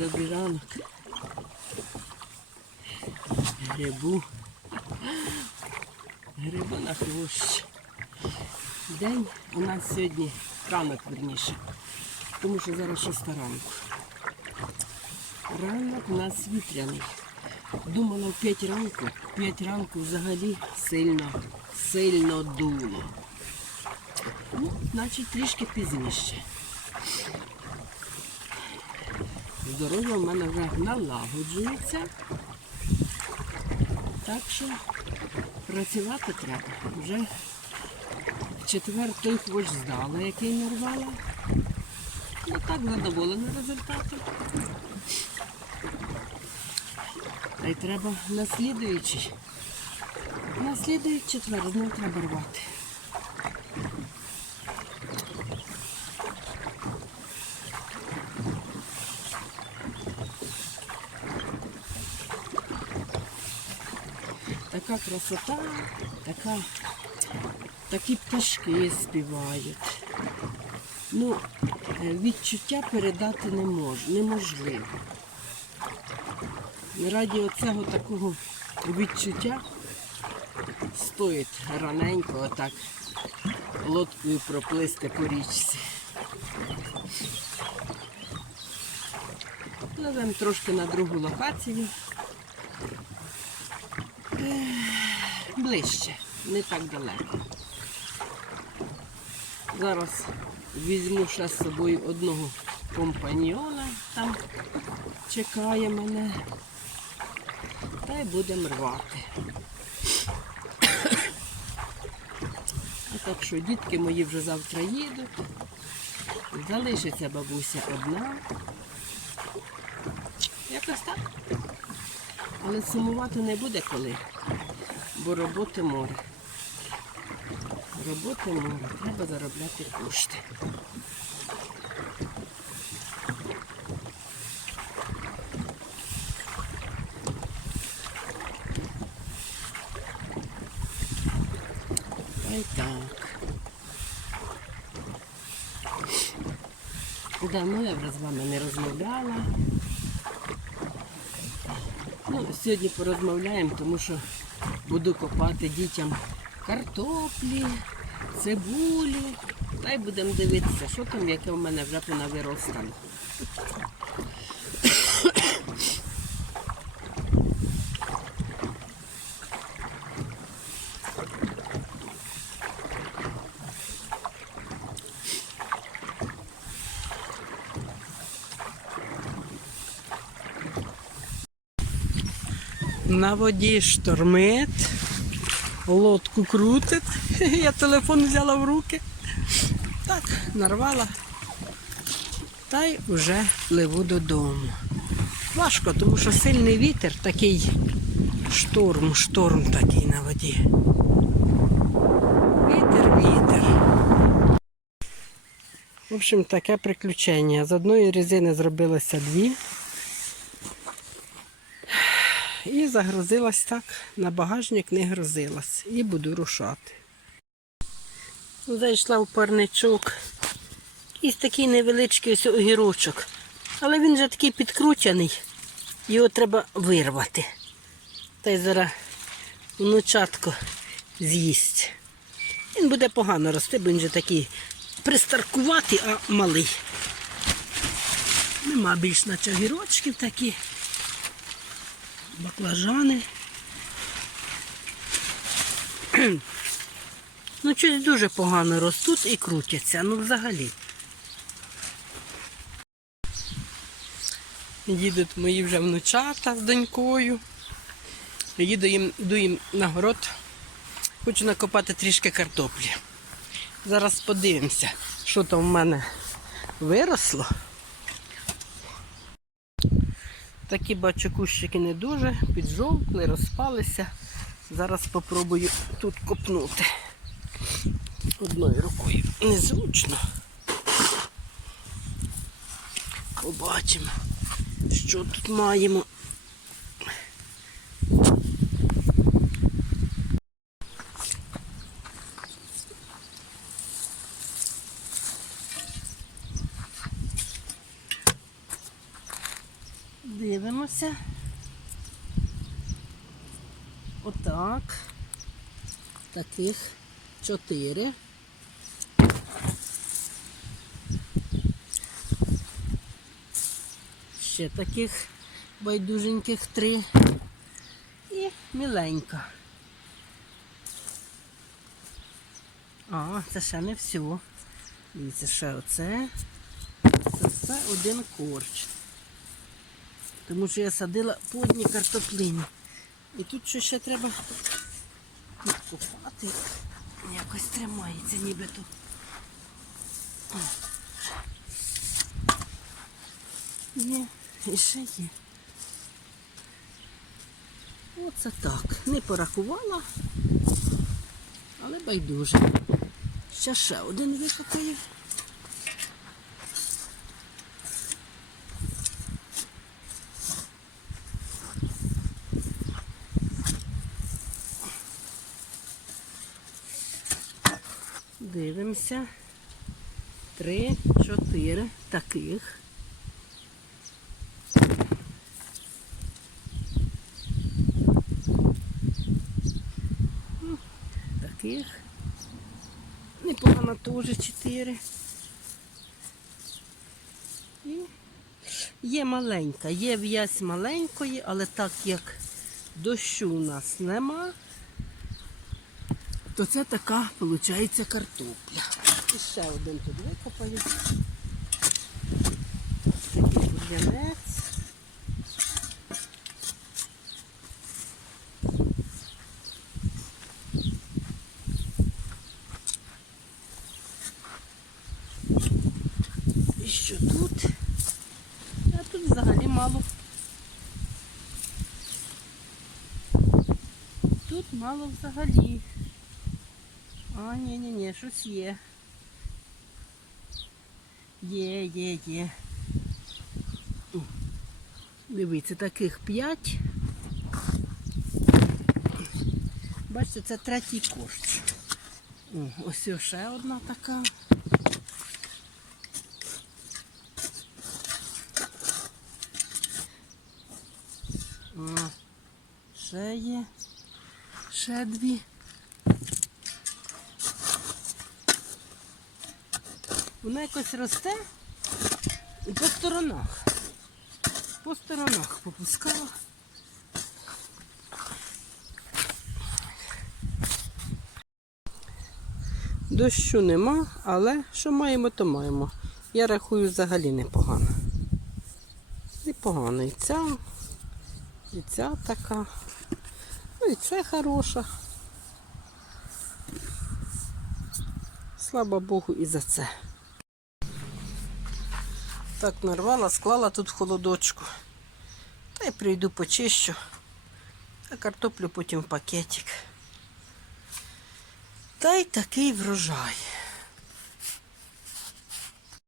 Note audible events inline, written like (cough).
добрий ранок. Грибу. Грибу на хвощ. День у нас сьогодні ранок верніше. Тому що зараз шоста ранку. Ранок у нас вітряний. Думала в 5 ранку. В 5 ранку взагалі сильно, сильно дуло. Ну, значить, трішки пізніше. Здоров'я в мене вже налагоджується. Так що працювати треба. Вже в четвер той хвощ здала, який нарвала. Ну так задоволена результатом. Та й треба наслідуючий. Наслідуючий четвер знову треба рвати. Така красота, така, такі пташки співають. Ну, е, відчуття передати не мож, неможливо. Раді оцього такого відчуття стоїть раненько отак лодкою проплисти по річці. Пливемо трошки на другу локацію. Ближче, не так далеко. Зараз візьму ще з собою одного компаньйона, там чекає мене. Та й будемо рвати. А так що дітки мої вже завтра їдуть. Залишиться бабуся одна. Якось так. Але сумувати не буде коли, бо роботи море. Роботи море, треба заробляти кошти. Та й так. Давно я вже з вами не розмовляла. Ну, сьогодні порозмовляємо, тому що буду копати дітям картоплі, цибулю. Та й будемо дивитися, що там, яке в мене вже понавиростало. На воді штормить, лодку крутить. (laughs) Я телефон взяла в руки. Так, нарвала. Та й вже пливу додому. Важко, тому що сильний вітер, такий шторм, шторм такий на воді. Вітер, вітер. В общем, таке приключення. З одної резини зробилося дві. І загрузилась так, на багажник не грузилась. І буду рушати. Зайшла в парничок. Якийсь такий невеличкий ось огірочок. Але він вже такий підкручений. Його треба вирвати. Та й зараз внучатко з'їсть. Він буде погано рости, бо він вже такий пристаркуватий, а малий. Нема більш наче огірочків такі баклажани. (clears throat) Ну, щось дуже погано ростуть і крутяться, ну взагалі. Їдуть мої вже внучата з донькою. Їду їм, йду їм на город. Хочу накопати трішки картоплі. Зараз подивимося, що там в мене виросло. Такі бачу кущики не дуже, піджовкли, розпалися. Зараз спробую тут копнути. Одною рукою незручно. Побачимо, що тут маємо. Дивимося. Отак. Таких чотири. Ще таких байдуженьких три. І міленька. А, це ще не все. Дивіться, ще оце. Це все один корч. Тому що я садила по одній картоплині. І тут що ще треба підкопати. Якось тримається нібито. Є, і ще є. Оце так. Не порахувала, але байдуже. Ще ще один викопаю. Дивимося. Три, чотири таких. Таких. Непогано теж чотири. І є маленька, є в'язь маленької, але так як дощу у нас нема, то це така, виходить, картопля. І ще один тут викопаю. Такий бур'янець. І що тут? А тут взагалі мало. Тут мало взагалі. А, ні, ні, ні, щось є. Є, є, є. О, Дивіться, таких п'ять. Бачите, це третій. О, ось ще одна така. О, ще є. Ще дві. Вона якось росте і по сторонах. По сторонах попускала. Дощу нема, але що маємо, то маємо. Я рахую взагалі непогано. Непогано і ця, і ця така. Ну і це хороша. Слава Богу, і за це. Так нарвала, склала тут холодочку. Та й прийду почищу. А картоплю потім в пакетик. Та й такий врожай.